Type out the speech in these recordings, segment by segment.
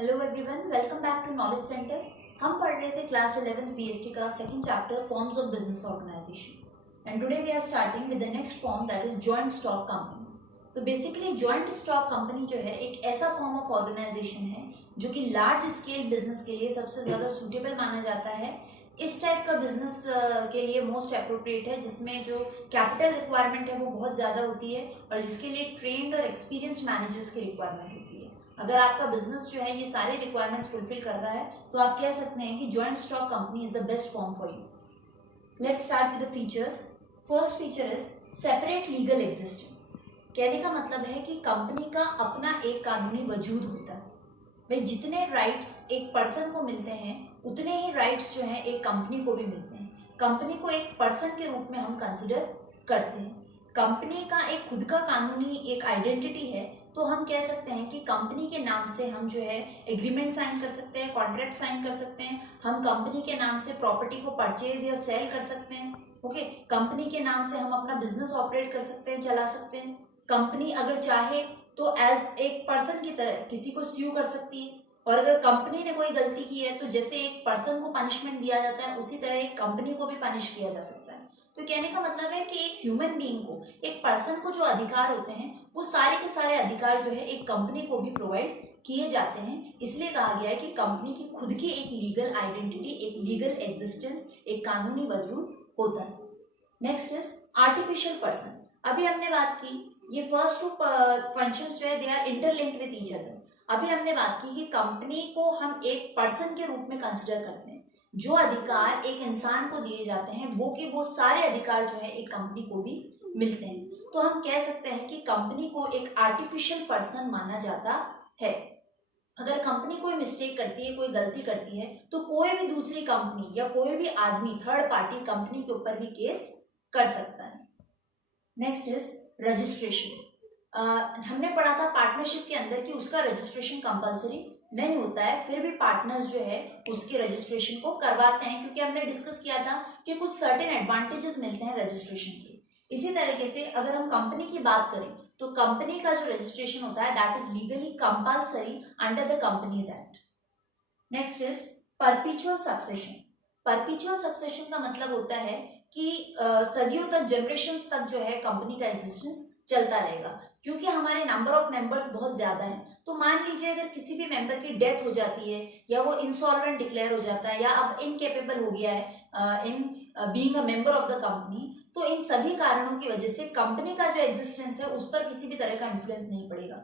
Hello everyone, welcome back to knowledge centre. हम पढ़ रहे थे क्लास 11th पीएचडी का second chapter forms of business organisation and today we are starting with the next form that is joint stock company. तो basically joint stock company जो है एक ऐसा फॉर्म ऑफ ऑर्गेनाइजेशन है जो कि लार्ज स्केल बिजनेस के लिए सबसे ज़्यादा सूटेबल माना जाता है। इस टाइप का बिजनेस के लिए मोस्ट अप्रोप्रिएट है, जिसमें जो कैपिटल रिक्वायरमेंट है वो बहुत ज़्यादा होती है और जिसके लिए ट्रेन्ड और एक्सपीरियंस्ड मैनेजर्स की रिक्वायरमेंट होती है। अगर आपका बिजनेस जो है ये सारे रिक्वायरमेंट्स फुलफिल कर रहा है तो आप कह सकते हैं कि joint stock company is the best form for you. Let's start with the features. First feature is separate legal existence. कहने का मतलब है कि कंपनी का अपना एक कानूनी वजूद होता है। भाई जितने राइट्स एक पर्सन को मिलते हैं उतने ही राइट्स जो है एक कंपनी को भी मिलते हैं। कंपनी को एक पर्सन के रूप में हम कंसिडर करते हैं। कंपनी का एक खुद का कानूनी एक आइडेंटिटी है, तो हम कह सकते हैं कि कंपनी के नाम से हम जो है एग्रीमेंट साइन कर सकते हैं, कॉन्ट्रैक्ट साइन कर सकते हैं। हम कंपनी के नाम से प्रॉपर्टी को परचेज या सेल कर सकते हैं। ओके, कंपनी के नाम से हम अपना बिजनेस ऑपरेट कर सकते हैं, चला सकते हैं। कंपनी अगर चाहे तो एज एक पर्सन की तरह किसी को स्यू कर सकती है, और अगर कंपनी ने कोई गलती की है तो जैसे एक पर्सन को पनिशमेंट दिया जाता है उसी तरह एक कंपनी को भी पनिश किया जा सकता है। तो कहने का मतलब है कि एक ह्यूमन बीइंग को, एक पर्सन को जो अधिकार होते हैं वो सारे के सारे अधिकार जो है एक कंपनी को भी प्रोवाइड किए जाते हैं। इसलिए कहा गया है कि कंपनी की खुद की एक लीगल आइडेंटिटी, एक लीगल एग्जिस्टेंस, एक कानूनी वजूद होता है। Next is artificial person. अभी हमने बात की ये फर्स्ट टू फंक्शंस जो है they are interlinked with each other. अभी हमने बात की कि कंपनी को हम एक पर्सन के रूप में कंसिडर करते हैं। जो अधिकार एक इंसान को दिए जाते हैं वो सारे अधिकार जो है एक कंपनी को भी मिलते हैं। तो हम कह सकते हैं कि कंपनी को एक आर्टिफिशियल पर्सन माना जाता है। अगर कंपनी कोई मिस्टेक करती है, कोई गलती करती है, तो कोई भी दूसरी कंपनी या कोई भी आदमी, थर्ड पार्टी, कंपनी के ऊपर भी केस कर सकता है। Next is registration. हमने पढ़ा था पार्टनरशिप के अंदर कि उसका रजिस्ट्रेशन कंपलसरी नहीं होता है, फिर भी पार्टनर्स जो है उसके रजिस्ट्रेशन को करवाते हैं, क्योंकि हमने डिस्कस किया था कि कुछ सर्टेन एडवांटेजेस मिलते हैं रजिस्ट्रेशन के। इसी तरीके से अगर हम कंपनी की बात करें तो कंपनी का जो रजिस्ट्रेशन होता है that is legally compulsory under the companies act. Next is परपीचुअल succession. परपीचुअल succession का मतलब होता है कि सदियों तक, जनरेशंस तक जो है कंपनी का एग्जिस्टेंस चलता रहेगा, क्योंकि हमारे नंबर ऑफ मेंबर्स बहुत ज्यादा हैं। तो मान लीजिए अगर किसी भी मेंबर की डेथ हो जाती है या वो इंसॉल्वेंट डिक्लेयर हो जाता है या अब इनकेपेबल हो गया है in being a member of the company, तो इन सभी कारणों की वजह से कंपनी का जो एग्जिस्टेंस है उस पर किसी भी तरह का इन्फ्लुएंस नहीं पड़ेगा।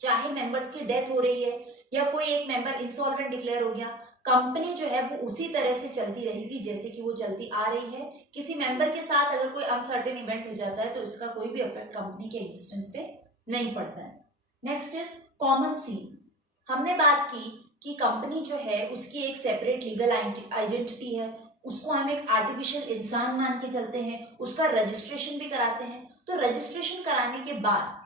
चाहे मेंबर्स की डेथ हो रही है या कोई एक मेंबर इंसॉल्वेंट डिक्लेयर हो गया, कंपनी जो है वो उसी तरह से चलती रहेगी जैसे कि वो चलती आ रही है। किसी मेंबर के साथ अगर कोई अनसर्टेन इवेंट हो जाता है तो इसका कोई भी इफेक्ट कंपनी के एग्जिस्टेंस पे नहीं पड़ता है। Next is common seal. हमने बात की कि कंपनी जो है उसकी एक सेपरेट लीगल आइडेंटिटी है, उसको हम एक आर्टिफिशियल इंसान मान के चलते हैं, उसका रजिस्ट्रेशन भी कराते हैं। तो रजिस्ट्रेशन कराने के बाद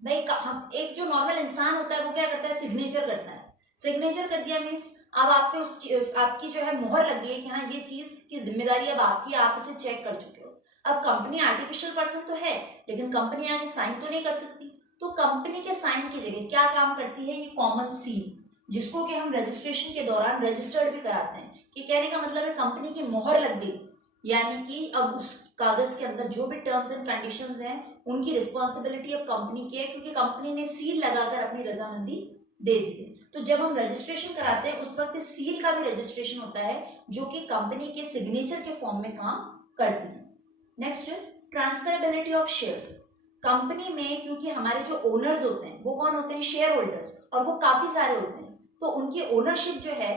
भाई हम, एक जो नॉर्मल इंसान होता है वो क्या करता है, सिग्नेचर करता है। सिग्नेचर कर दिया मीन्स अब आप पे आपकी जो है मोहर लग गई है कि हाँ ये चीज की जिम्मेदारी अब आपकी, आप इसे चेक कर चुके हो। अब कंपनी आर्टिफिशियल पर्सन तो है लेकिन कंपनी आगे साइन तो नहीं कर सकती, तो कंपनी के साइन की जगह क्या काम करती है ये कॉमन सील, जिसको कि हम रजिस्ट्रेशन के दौरान रजिस्टर्ड भी कराते हैं। कि कहने का मतलब है कंपनी की मोहर लग गई, यानी कि अब उस कागज के अंदर जो भी टर्म्स एंड कंडीशंस हैं उनकी रिस्पॉन्सिबिलिटी अब कंपनी की है, क्योंकि कंपनी ने सील लगाकर अपनी रजामंदी दे दी है। तो जब हम रजिस्ट्रेशन कराते हैं उस वक्त सील का भी रजिस्ट्रेशन होता है जो कि कंपनी के सिग्नेचर के फॉर्म में काम करती है। Next is transferability of shares. Company में क्योंकि हमारे जो ओनर्स होते हैं वो कौन होते हैं, शेयर होल्डर्स, और वो काफी सारे होते हैं, तो उनकी ओनरशिप जो है,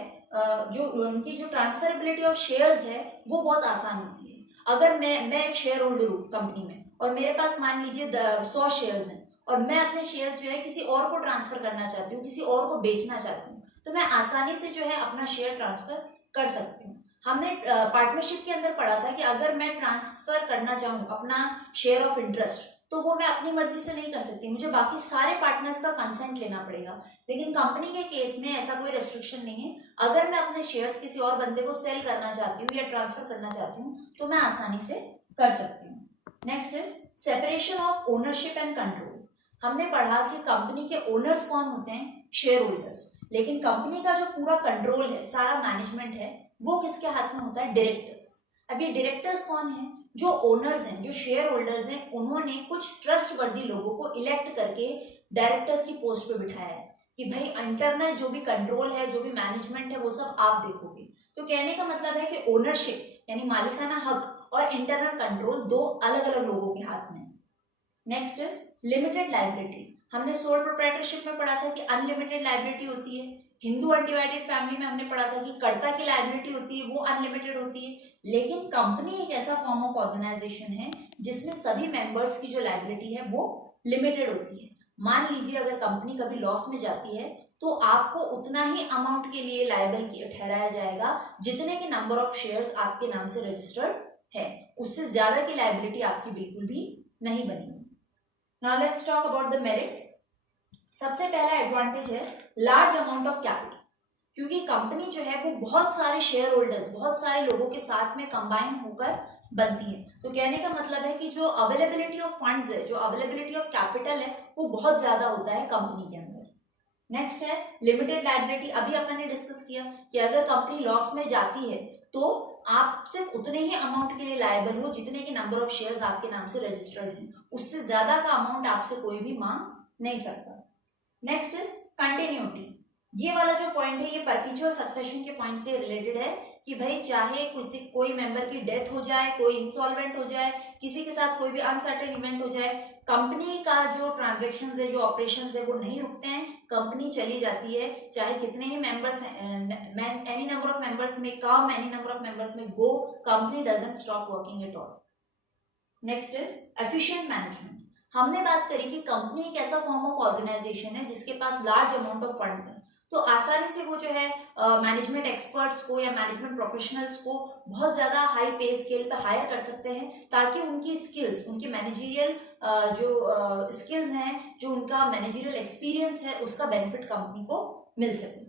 जो उनकी जो ट्रांसफरेबिलिटी ऑफ शेयर्स है वो बहुत आसान होती है। अगर मैं एक शेयर होल्डर हूँ कंपनी में और मेरे पास मान लीजिए 100 शेयर्स हैं और मैं अपने शेयर जो है किसी और को ट्रांसफर करना चाहती हूँ, किसी और को बेचना चाहती हूँ, तो मैं आसानी से जो है अपना शेयर ट्रांसफर कर सकती हूँ। हमने पार्टनरशिप के अंदर पढ़ा था कि अगर मैं ट्रांसफर करना चाहूँ अपना शेयर ऑफ इंटरेस्ट तो वो मैं अपनी मर्जी से नहीं कर सकती, मुझे बाकी सारे पार्टनर्स का कंसेंट लेना पड़ेगा। लेकिन कंपनी के केस में ऐसा कोई रेस्ट्रिक्शन नहीं है। अगर मैं अपने शेयर्स किसी और बंदे को सेल करना चाहती हूँ या ट्रांसफर करना चाहती हूँ तो मैं आसानी से कर सकती हूँ। Next is separation of ownership and control. हमने पढ़ा कि कंपनी के ओनर्स कौन होते हैं, शेयर होल्डर्स, लेकिन कंपनी का जो पूरा कंट्रोल है, सारा मैनेजमेंट है, वो किसके हाथ में होता है, डायरेक्टर्स। अब ये डायरेक्टर्स कौन है, जो ओनर्स हैं, जो शेयर होल्डर्स हैं, उन्होंने कुछ ट्रस्टवर्दी लोगों को इलेक्ट करके डायरेक्टर्स की पोस्ट पे बिठाया है कि भाई इंटरनल जो भी कंट्रोल है, जो भी मैनेजमेंट है, वो सब आप देखोगे। तो कहने का मतलब है कि ओनरशिप यानी मालिकाना हक और इंटरनल कंट्रोल दो अलग अलग लोगों के हाथ में। Next is limited liability. हमने सोल प्रोप्राइटरशिप में पढ़ा था कि अनलिमिटेड लायबिलिटी होती है। हिंदू अनडिवाइडेड फैमिली में हमने पढ़ा था कि कर्ता की लायबिलिटी होती है, वो अनलिमिटेड होती है। लेकिन कंपनी एक ऐसा फॉर्म ऑफ ऑर्गेनाइजेशन है जिसमें सभी मेंबर्स की जो लायबिलिटी है वो लिमिटेड होती है। मान लीजिए अगर कंपनी कभी लॉस में जाती है तो आपको उतना ही अमाउंट के लिए लायबल ठहराया जाएगा जितने के नंबर ऑफ शेयर्स आपके नाम से रजिस्टर्ड है, उससे ज्यादा की लायबिलिटी आपकी बिल्कुल भी नहीं बनेगी। Now let's talk about the merits. सबसे पहला एडवांटेज है लार्ज अमाउंट ऑफ कैपिटल, क्योंकि कंपनी जो है वो बहुत सारे शेयर होल्डर्स, बहुत सारे लोगों के साथ में कंबाइन होकर बनती है। तो कहने का मतलब है कि जो अवेलेबिलिटी ऑफ फंड्स है, जो अवेलेबिलिटी ऑफ कैपिटल है, वो बहुत ज्यादा होता है कंपनी के अंदर। नेक्स्ट है लिमिटेड लायबिलिटी। अभी अपन ने डिस्कस किया कि अगर कंपनी लॉस में जाती है तो आप सिर्फ उतने ही अमाउंट के लिए लायबल हो जितने के नंबर ऑफ शेयर्स आपके नाम से रजिस्टर्ड हैं, उससे ज्यादा का अमाउंट आपसे कोई भी मांग नहीं सकता। Next is continuity. ये वाला जो पॉइंट है ये परपेचुअल सक्सेशन के पॉइंट से रिलेटेड है कि भाई चाहे कोई मेंबर की डेथ हो जाए, कोई इंसॉल्वेंट हो जाए, किसी के साथ कोई भी अनसर्टेन इवेंट हो जाए, कंपनी का जो ट्रांजैक्शंस है, जो ऑपरेशंस है, वो नहीं रुकते हैं, कंपनी चली जाती है। चाहे कितने ही members, any number of members may come, any number of members may go, company doesn't stop working at all. Next is efficient management. हमने बात करी कि कंपनी एक ऐसा फॉर्म ऑफ ऑर्गेनाइजेशन है जिसके पास लार्ज अमाउंट ऑफ फंड्स हैं, तो आसानी से वो जो है मैनेजमेंट एक्सपर्ट्स को या मैनेजमेंट प्रोफेशनल्स को बहुत ज्यादा हाई पे स्केल पे हायर कर सकते हैं, ताकि उनकी स्किल्स, उनकी मैनेजरियल जो स्किल्स हैं, जो उनका मैनेजरियल एक्सपीरियंस है, उसका बेनिफिट कंपनी को मिल सके।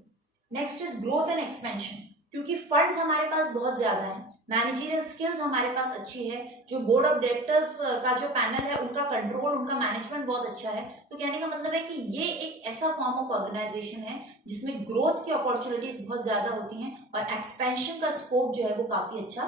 Next is growth and expansion. क्योंकि फंड्स हमारे पास बहुत ज्यादा है, मैनेजरियल स्किल्स हमारे पास अच्छी है, जो बोर्ड ऑफ डायरेक्टर्स का जो पैनल है उनका कंट्रोल, उनका मैनेजमेंट बहुत अच्छा है। तो कहने का मतलब है कि ये एक ऐसा फॉर्म ऑफ ऑर्गेनाइजेशन है जिसमें ग्रोथ की अपॉर्चुनिटीज बहुत ज्यादा होती हैं और एक्सपेंशन का स्कोप जो है वो काफी अच्छा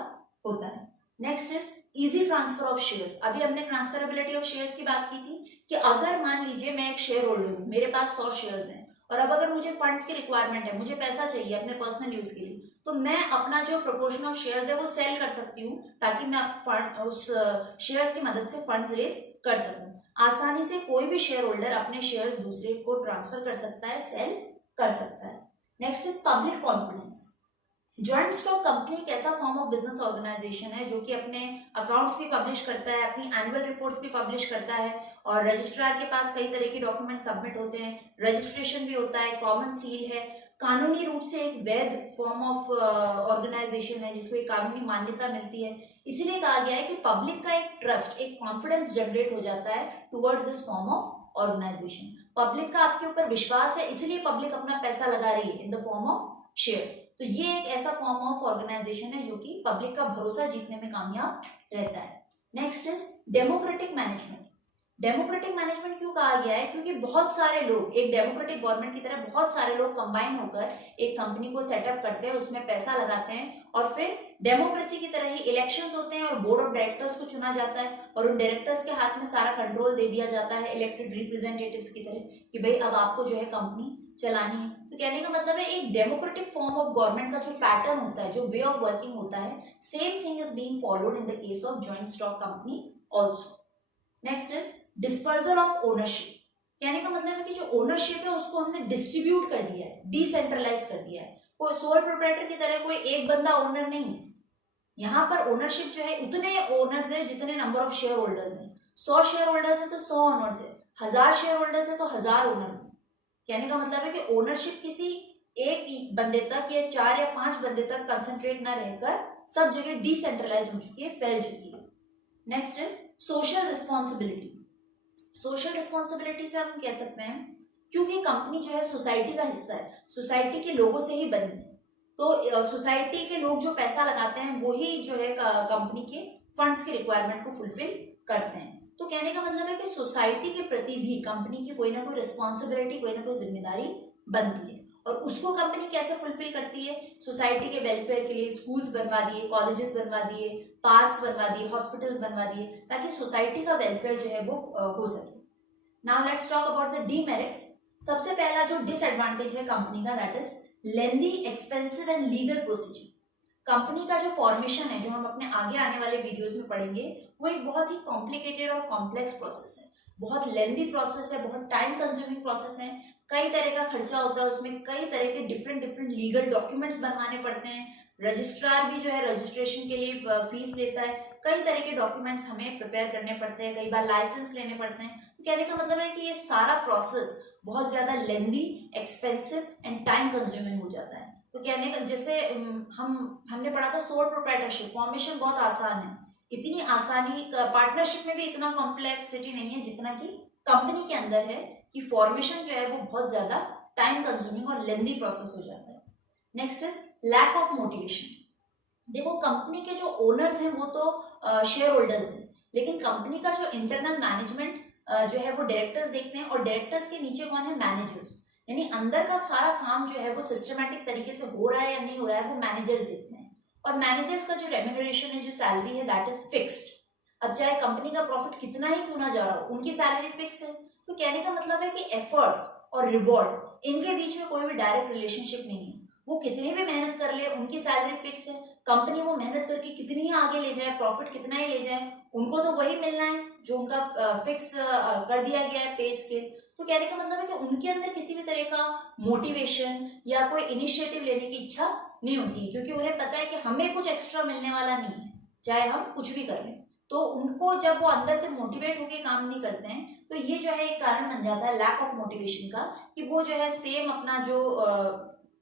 होता है। Next is easy transfer of shares. अभी हमने ट्रांसफरेबिलिटी ऑफ शेयर्स की बात की थी कि अगर मान लीजिए मैं एक शेयर होल्डर हूँ, मेरे पास 100 शेयर्स हैं और अब अगर मुझे फंड्स की रिक्वायरमेंट है, मुझे पैसा चाहिए अपने पर्सनल यूज के लिए, तो मैं अपना जो प्रोपोर्शन ऑफ शेयर्स है वो सेल कर सकती हूँ, ताकि मैं उस शेयर्स की मदद से फंड्स रेज कर सकूं। आसानी से कोई भी शेयर होल्डर अपने शेयर्स दूसरे को ट्रांसफर कर सकता है, सेल कर सकता है। Next is public confidence. Joint stock company एक ऐसा फॉर्म ऑफ बिजनेस ऑर्गेनाइजेशन है जो कि अपने अकाउंट्स भी पब्लिश करता है, अपनी एनुअल रिपोर्ट्स भी पब्लिश करता है, और रजिस्ट्रार के पास कई तरह के डॉक्यूमेंट सबमिट होते हैं, रजिस्ट्रेशन भी होता है, कॉमन सील है, कानूनी रूप से एक वैध फॉर्म ऑफ ऑर्गेनाइजेशन है जिसको एक कानूनी मान्यता मिलती है। इसीलिए कहा गया है कि पब्लिक का एक ट्रस्ट, एक कॉन्फिडेंस जनरेट हो जाता है towards this form of organisation. Public का आपके ऊपर विश्वास है, इसलिए पब्लिक अपना पैसा लगा रही है in the form of shares. तो ये एक ऐसा फॉर्म ऑफ ऑर्गेनाइजेशन है जो कि पब्लिक का भरोसा जीतने में कामयाब रहता है। Next is democratic management. Democratic management क्यों कहा गया है? क्योंकि बहुत सारे लोग, एक डेमोक्रेटिक गवर्नमेंट की तरह बहुत सारे लोग कंबाइन होकर एक कंपनी को सेटअप करते हैं, उसमें पैसा लगाते हैं और फिर डेमोक्रेसी की तरह ही इलेक्शंस होते हैं और बोर्ड ऑफ डायरेक्टर्स को चुना जाता है और उन डायरेक्टर्स के हाथ में सारा कंट्रोल दे दिया जाता है इलेक्टेड रिप्रेजेंटेटिव्स की तरह कि भाई अब आपको जो है कंपनी चलानी है। तो कहने का मतलब है एक डेमोक्रेटिक फॉर्म ऑफ गवर्नमेंट का जो पैटर्न होता है, जो वे ऑफ वर्किंग होता है, same thing is being followed in the case of joint stock company also. Next is dispersal of ownership. कहने का मतलब है कि जो ओनरशिप है उसको हमने डिस्ट्रीब्यूट कर दिया है, डिसेंट्रलाइज कर दिया है। कोई सोल प्रोप्राइटर की तरह कोई एक बंदा ओनर नहीं है। यहाँ पर ओनरशिप जो है उतने ओनर्स है जितने नंबर ऑफ शेयर होल्डर्स हैं। 100 शेयर होल्डर्स है तो 100 ओनर्स है, 1000 शेयर होल्डर्स है तो 1000 ओनर्स है। कहने का मतलब है कि ओनरशिप किसी एक बंदे तक या 4 या 5 बंदे तक कंसंट्रेट ना रहकर सब जगह डिसेंट्रलाइज हो चुकी है, फैल चुकी है। Next is social responsibility. Social responsibility से हम कह सकते हैं क्योंकि कंपनी जो है सोसाइटी का हिस्सा है, सोसाइटी के लोगों से ही बनी है, तो सोसाइटी के लोग जो पैसा लगाते हैं वही जो है कंपनी के फंड्स की रिक्वायरमेंट को फुलफिल करते हैं। तो कहने का मतलब है कि सोसाइटी के प्रति भी कंपनी की कोई ना कोई रिस्पॉन्सिबिलिटी, कोई ना कोई जिम्मेदारी बनती है। और उसको कंपनी कैसे फुलफिल करती है? सोसाइटी के वेलफेयर के लिए स्कूल्स बनवा दिए, कॉलेजेस बनवा दिए, पार्क्स बनवा दिए, हॉस्पिटल्स बनवा दिए, ताकि सोसाइटी का वेलफेयर जो है वो हो सके। Now let's talk about the demerits. सबसे पहला जो डिसएडवांटेज है कंपनी का, that is lengthy, expensive and legal procedure. Company का जो फॉर्मेशन है, जो हम अपने आगे आने वाले वीडियोस में पढ़ेंगे, वो एक बहुत ही कॉम्प्लिकेटेड और कॉम्प्लेक्स प्रोसेस है, बहुत लेंदी प्रोसेस है, बहुत टाइम कंज्यूमिंग प्रोसेस है। कई तरह का खर्चा होता है उसमें, कई तरह के डिफरेंट लीगल डॉक्यूमेंट्स बनवाने पड़ते हैं। रजिस्ट्रार भी जो है रजिस्ट्रेशन के लिए फीस लेता है, कई तरह के डॉक्यूमेंट्स हमें प्रिपेयर करने पड़ते हैं, कई बार लाइसेंस लेने पड़ते हैं। तो कहने का मतलब है कि ये सारा प्रोसेस बहुत ज्यादा लेंदी, एक्सपेंसिव एंड टाइम कंज्यूमिंग हो जाता है। तो कहने का जैसे हमने पढ़ा था सोल प्रोप्राइटरशिप, फॉर्मेशन बहुत आसान है, इतनी आसानी पार्टनरशिप में भी इतना कॉम्प्लेक्सिटी नहीं है जितना कि कंपनी के अंदर है, कि फॉर्मेशन जो है वो बहुत ज्यादा टाइम कंज्यूमिंग और लेंदी प्रोसेस हो जाता है। Next is lack of motivation. देखो कंपनी के जो ओनर्स हैं वो तो शेयर होल्डर्स हैं, लेकिन कंपनी का जो इंटरनल मैनेजमेंट जो है वो डायरेक्टर्स देखते हैं, और डायरेक्टर्स के नीचे कौन है? मैनेजर्स। यानी अंदर का सारा काम जो है वो सिस्टमैटिक तरीके से हो रहा है या नहीं हो रहा है, वो मैनेजर्स देखते हैं। और मैनेजर्स का जो रेम्यूनरेशन है, जो सैलरी है, दैट इज फिक्स्ड। अब चाहे कंपनी का प्रॉफिट कितना ही क्यों ना जा रहा हो, उनकी सैलरी फिक्स है। तो कहने का मतलब है कि एफर्ट्स और रिवॉर्ड, इनके बीच में कोई भी डायरेक्ट रिलेशनशिप नहीं है। वो कितनी भी मेहनत कर ले, उनकी सैलरी फिक्स है। कंपनी वो मेहनत करके कितनी ही आगे ले जाए, प्रॉफिट कितना ही ले जाए, उनको तो वही मिलना है जो उनका फिक्स कर दिया गया है पे स्केल। तो कहने का मतलब है कि उनके अंदर किसी भी तरह का मोटिवेशन या कोई इनिशिएटिव लेने की इच्छा नहीं होती, क्योंकि उन्हें पता है कि हमें कुछ एक्स्ट्रा मिलने वाला नहीं है, चाहे हम कुछ भी कर लें। तो उनको जब वो अंदर से मोटिवेट होकर काम नहीं करते हैं, तो ये जो है एक कारण बन जाता है लैक ऑफ मोटिवेशन का, कि वो जो है सेम अपना जो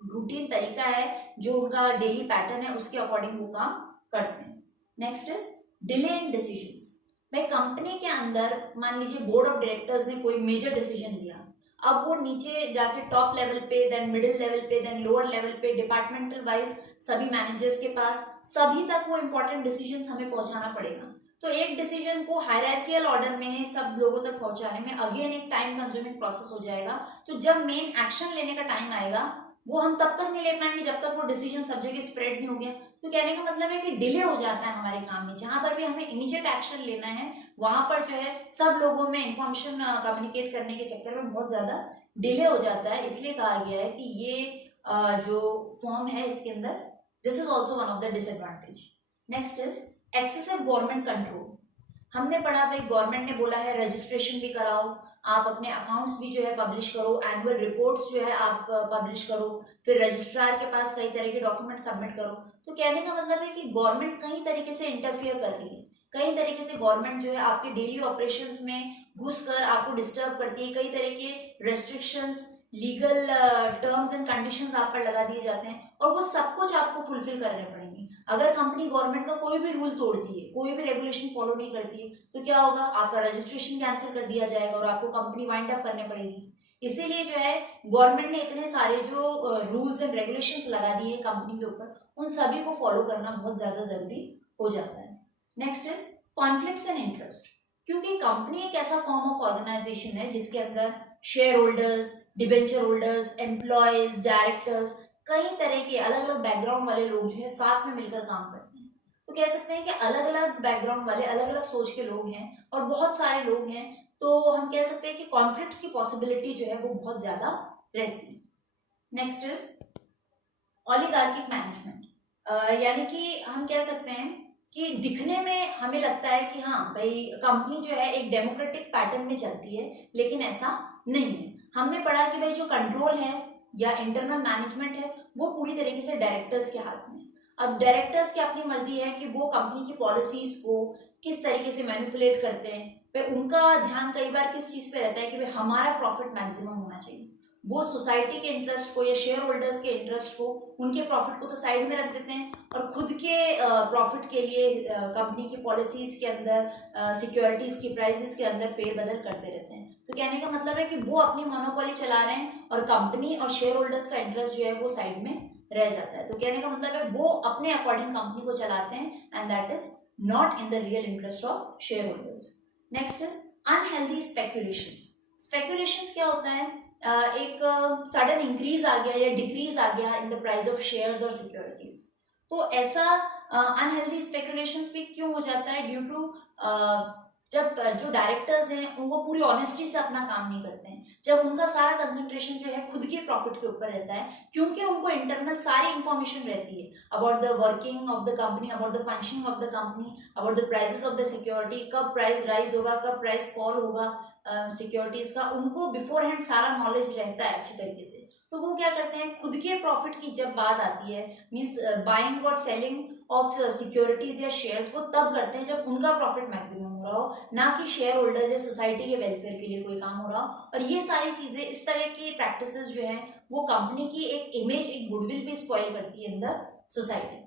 रूटीन तरीका है, जो उनका डेली पैटर्न है, उसके अकॉर्डिंग वो काम करते हैं। Next is delay in decisions. भाई कंपनी के अंदर मान लीजिए बोर्ड ऑफ डायरेक्टर्स ने कोई मेजर डिसीजन लिया, अब वो नीचे जाके टॉप लेवल पे, देन मिडिल लेवल पे, देन लोअर लेवल पे, डिपार्टमेंटल वाइज सभी मैनेजर्स के पास, सभी तक वो इंपॉर्टेंट डिसीजन हमें पहुंचाना पड़ेगा। तो एक डिसीजन को हायरार्कियल ऑर्डर में सब लोगों तक पहुंचाने में अगेन एक टाइम कंज्यूमिंग प्रोसेस हो जाएगा। तो जब मेन एक्शन लेने का टाइम आएगा, वो हम तब तक नहीं ले पाएंगे जब तक वो डिसीजन सब जगह स्प्रेड नहीं हो गया। तो कहने का मतलब है कि डिले हो जाता है हमारे काम में। जहां पर भी हमें इमीडिएट एक्शन लेना है, वहां पर जो है सब लोगों में इंफॉर्मेशन कम्युनिकेट करने के चक्कर में बहुत ज्यादा डिले हो जाता है। इसलिए कहा गया है कि ये जो फॉर्म है इसके अंदर, this is also one of the disadvantage. Next is excessive government control. हमने पढ़ा भाई गवर्नमेंट ने बोला है रजिस्ट्रेशन भी कराओ, आप अपने अकाउंट्स भी जो है पब्लिश करो, एनुअल रिपोर्ट्स जो है आप पब्लिश करो, फिर रजिस्ट्रार के पास कई तरह के डॉक्यूमेंट सबमिट करो। तो कहने का मतलब है कि गवर्नमेंट कई तरीके से इंटरफियर कर रही है, कई तरीके से गवर्नमेंट जो है आपके डेली ऑपरेशंस में घुसकर आपको डिस्टर्ब करती है, कई तरह के restrictions, legal terms and conditions आप पर लगा दिए जाते हैं, और वो सब कुछ आपको फुलफिल करने पड़ेंगे। अगर कंपनी गवर्नमेंट का कोई भी रूल तोड़ती है, कोई भी रेगुलेशन फॉलो नहीं करती है, तो क्या होगा? आपका रजिस्ट्रेशन कैंसिल कर दिया जाएगा और आपको कंपनी वाइंड अप करने पड़ेगी। इसीलिए जो है गवर्नमेंट ने इतने सारे जो रूल्स एंड रेगुलेशंस लगा दिए कंपनी के ऊपर, उन सभी को फॉलो करना बहुत ज्यादा जरूरी हो जाता है। Next is conflicts and interest. क्योंकि कंपनी एक ऐसा फॉर्म ऑफ ऑर्गेनाइजेशन है जिसके अंदर share holders, debenture holders, employees, directors, कई तरह के अलग अलग बैकग्राउंड वाले लोग जो है साथ में मिलकर काम करते हैं। तो कह सकते हैं कि अलग अलग बैकग्राउंड वाले, अलग अलग सोच के लोग हैं और बहुत सारे लोग हैं, तो हम कह सकते हैं कि कॉन्फ्लिक्ट्स की पॉसिबिलिटी जो है वो बहुत ज्यादा रहती है। Next is oligarchic management. यानी कि हम कह सकते हैं कि दिखने में हमें लगता है कि हाँ भाई कंपनी जो है एक डेमोक्रेटिक पैटर्न में चलती है, लेकिन ऐसा नहीं है। हमने पढ़ा कि भाई जो कंट्रोल है या इंटरनल मैनेजमेंट है वो पूरी तरीके से डायरेक्टर्स के हाथ में। अब डायरेक्टर्स की अपनी मर्जी है कि वो कंपनी की पॉलिसीज को किस तरीके से मैनिपुलेट करते हैं। फिर उनका ध्यान कई बार किस चीज पे रहता है कि भाई हमारा प्रॉफिट मैक्सिमम होना चाहिए। वो सोसाइटी के इंटरेस्ट को या शेयर होल्डर्स के इंटरेस्ट को, उनके प्रॉफिट को तो साइड में रख देते हैं और खुद के प्रॉफिट के लिए कंपनी की पॉलिसीज के अंदर, सिक्योरिटीज की प्राइसेस के अंदर फेरबदल करते रहते हैं। तो कहने का मतलब है कि वो अपनी मोनोपोली चला रहे हैं और कंपनी और शेयर होल्डर्स का इंटरेस्ट जो है वो साइड में रह जाता है। तो कहने का मतलब है वो अपने अकॉर्डिंग कंपनी को चलाते हैं and that is not in the real interest of share holders. Next is unhealthy speculations. Speculations क्या होता है, एक सडन इंक्रीज आ गया या डिक्रीज आ गया in the price of shares और सिक्योरिटीज। तो ऐसा अनहेल्दी स्पेकुलेशंस भी क्यों हो जाता है, ड्यू टू जब जो डायरेक्टर्स हैं उनको पूरी ऑनेस्टी से अपना काम नहीं करते हैं, जब उनका सारा कंसंट्रेशन जो है खुद के प्रॉफिट के ऊपर रहता है, क्योंकि उनको इंटरनल सारी इंफॉर्मेशन रहती है about the working of the company, about the functioning of the company, about the prices of the security, कब प्राइस राइज होगा, कब प्राइस फॉल होगा सिक्योरिटीज का, उनको बिफोर हैंड सारा नॉलेज रहता है अच्छी तरीके से। तो वो क्या करते हैं, खुद के प्रॉफिट की जब बात आती है, मीन्स बाइंग और सेलिंग ऑफ सिक्योरिटीज या शेयर्स, वो तब करते हैं जब उनका प्रॉफिट मैक्सिमम हो रहा हो, ना कि शेयर होल्डर्स या सोसाइटी के वेलफेयर के लिए कोई काम हो रहा हो। और ये सारी चीजें, इस तरह की प्रैक्टिसेस जो है वो कंपनी की एक इमेज, एक गुडविल भी स्पॉइल करती है in the society.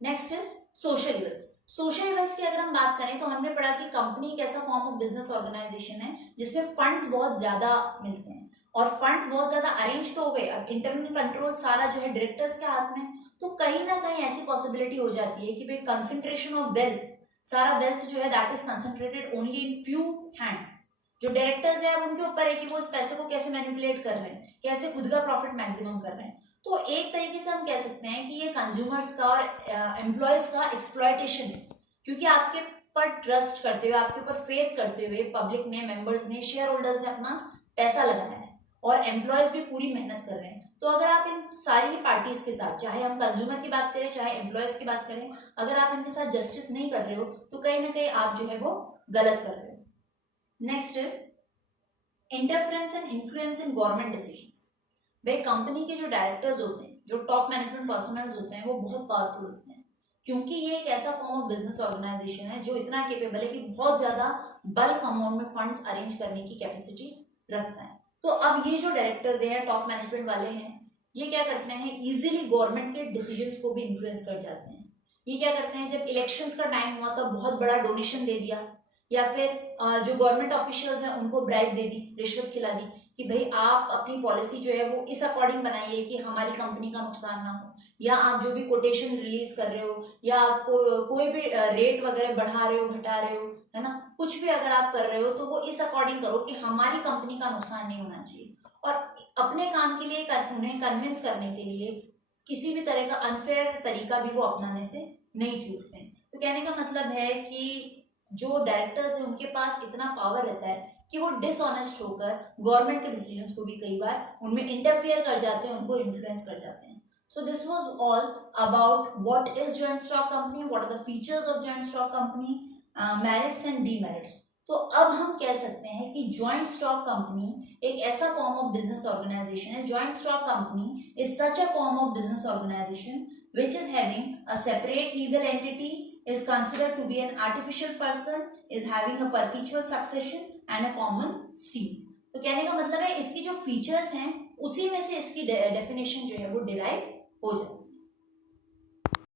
Next is social evils. Social evils की अगर हम बात करें तो हमने पढ़ा कि कंपनी एक ऐसा फॉर्म ऑफ बिजनेस ऑर्गेनाइजेशन है जिसमें फंड्स बहुत ज्यादा मिलते हैं, और फंड्स बहुत ज्यादा अरेंज तो हो गए, अब इंटरनल कंट्रोल सारा जो है डायरेक्टर्स के हाथ में, तो कहीं ना कहीं ऐसी पॉसिबिलिटी हो जाती है कि भाई कंसंट्रेशन ऑफ वेल्थ, सारा वेल्थ जो है that is concentrated only in few hands. जो डायरेक्टर्स है अब उनके ऊपर है कि वो इस पैसे को कैसे मैनिपुलेट कर रहे हैं, कैसे खुद का प्रॉफिट मैक्सिमम कर रहे हैं। तो एक तरीके से हम कह सकते हैं कि ये कंज्यूमर्स का और एम्प्लॉयज का एक्सप्लॉयटेशन है, क्योंकि आपके पर ट्रस्ट करते हुए, आपके ऊपर फेथ करते हुए पब्लिक ने, मेंबर्स ने, शेयर होल्डर्स ने अपना पैसा लगाया है, और एम्प्लॉयज भी पूरी मेहनत कर रहे हैं। तो अगर आप इन सारी ही पार्टीज के साथ, चाहे हम कंज्यूमर की बात करें चाहे एम्प्लॉयज की बात करें, अगर आप इनके साथ जस्टिस नहीं कर रहे हो तो कहीं ना कहीं आप जो है वो गलत कर रहे हो। Next is interference and influence in government decisions. भाई कंपनी के जो डायरेक्टर्स होते हैं, जो टॉप मैनेजमेंट पर्सनल्स होते हैं, वो बहुत पावरफुल होते हैं, क्योंकि ये एक ऐसा फॉर्म ऑफ बिजनेस ऑर्गेनाइजेशन है जो इतना केपेबल है कि बहुत ज्यादा बल्क अमाउंट में फंड्स अरेंज करने की कैपेसिटी रखता है। तो अब ये जो डायरेक्टर्स हैं, टॉप मैनेजमेंट वाले हैं, ये क्या करते हैं, इजीली गवर्नमेंट के डिसीजंस को भी इन्फ्लुएंस कर जाते हैं। ये क्या करते हैं, जब इलेक्शंस का टाइम हुआ तब बहुत बड़ा डोनेशन दे दिया, या फिर जो गवर्नमेंट ऑफिशियल्स हैं उनको ब्राइब दे दी, रिश्वत खिला दी कि भाई आप अपनी पॉलिसी जो है वो इस अकॉर्डिंग बनाइए कि हमारी कंपनी का नुकसान ना हो, या आप जो भी कोटेशन रिलीज कर रहे हो, या आपको कोई भी रेट वगैरह बढ़ा रहे हो, घटा रहे हो, है ना, कुछ भी अगर आप कर रहे हो तो वो इस अकॉर्डिंग करो कि हमारी कंपनी का नुकसान नहीं होना चाहिए। और अपने काम के लिए उन्हें कन्विंस करने के लिए किसी भी तरह का अनफेयर तरीका भी वो अपनाने से नहीं चूकते हैं। तो कहने का मतलब है कि जो डायरेक्टर्स हैं उनके पास इतना पावर रहता है कि वो डिसऑनेस्ट होकर गवर्नमेंट के डिसीजंस को भी कई बार उनमें इंटरफेयर कर जाते हैं, उनको इन्फ्लुएंस कर जाते हैं। So this was all about what is joint stock company, what are the features of joint stock company, merits and demerits. तो अब हम कह सकते हैं कि joint stock company एक ऐसा form of business organization है, joint stock company is such a form of business organization which is having a separate legal entity, is considered to be an artificial person, is having a perpetual succession and a common seat. तो कहने का मतलब है इसकी जो features हैं उसी में से इसकी डेफिनेशन जो है वो डिराइव हो जाती है।